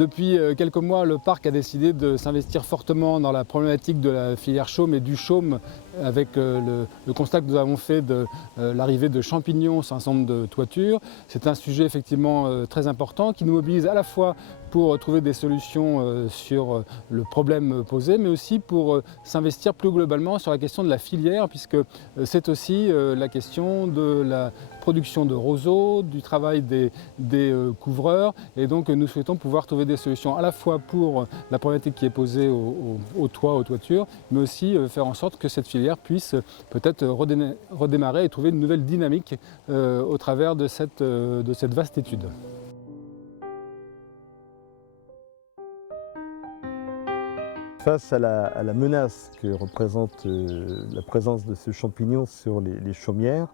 Depuis quelques mois, le parc a décidé de s'investir fortement dans la problématique de la filière chaume et du chaume avec le constat que nous avons fait de l'arrivée de champignons sur un certain nombre de toitures. C'est un sujet effectivement très important qui nous mobilise à la fois pour trouver des solutions sur le problème posé, mais aussi pour s'investir plus globalement sur la question de la filière, puisque c'est aussi la question de la production de roseaux, du travail des couvreurs, et donc nous souhaitons pouvoir trouver des solutions à la fois pour la problématique qui est posée aux toits, aux toitures, mais aussi faire en sorte que cette filière puisse peut-être redémarrer et trouver une nouvelle dynamique au travers de cette vaste étude. Face à la menace que représente la présence de ce champignon sur les chaumières,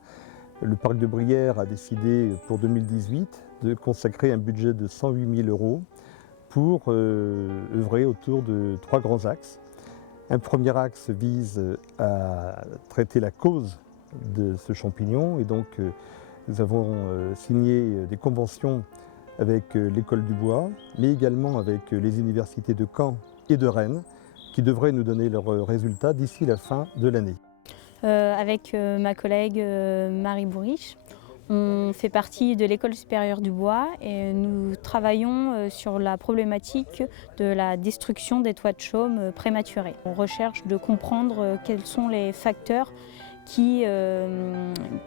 le parc de Brière a décidé pour 2018 de consacrer un budget de 108 000 € pour œuvrer autour de 3 grands axes. Un premier axe vise à traiter la cause de ce champignon et donc nous avons signé des conventions avec l'école du bois, mais également avec les universités de Caen et de Rennes, qui devraient nous donner leurs résultats d'ici la fin de l'année. Avec ma collègue Marie Bourriche, on fait partie de l'école supérieure du bois et nous travaillons sur la problématique de la destruction des toits de chaume prématurés. On recherche de comprendre quels sont les facteurs qui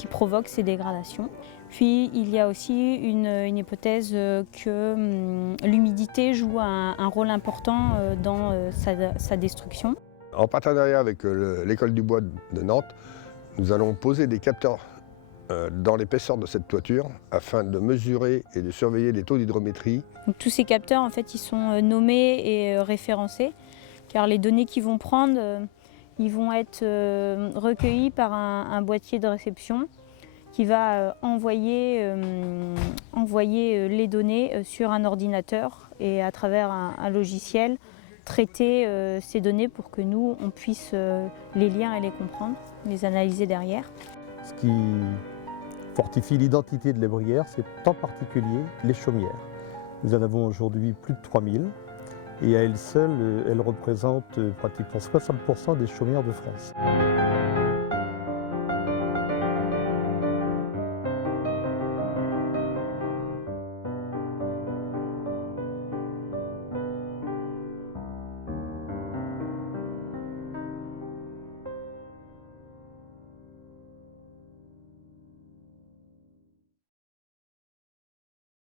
provoquent ces dégradations. Puis il y a aussi une hypothèse que l'humidité joue un rôle important dans sa destruction. En partenariat avec l'école du bois de Nantes, nous allons poser des capteurs dans l'épaisseur de cette toiture afin de mesurer et de surveiller les taux d'hydrométrie. Tous ces capteurs en fait, ils sont nommés et référencés car les données qu'ils vont prendre ils vont être recueillis par un boîtier de réception qui va envoyer les données sur un ordinateur et à travers un logiciel traiter ces données pour que nous, on puisse les lire et les comprendre, les analyser derrière. Ce qui fortifie l'identité de la Brière, c'est en particulier les chaumières. Nous en avons aujourd'hui plus de 3000 et à elles seules, elles représentent pratiquement 60% des chaumières de France.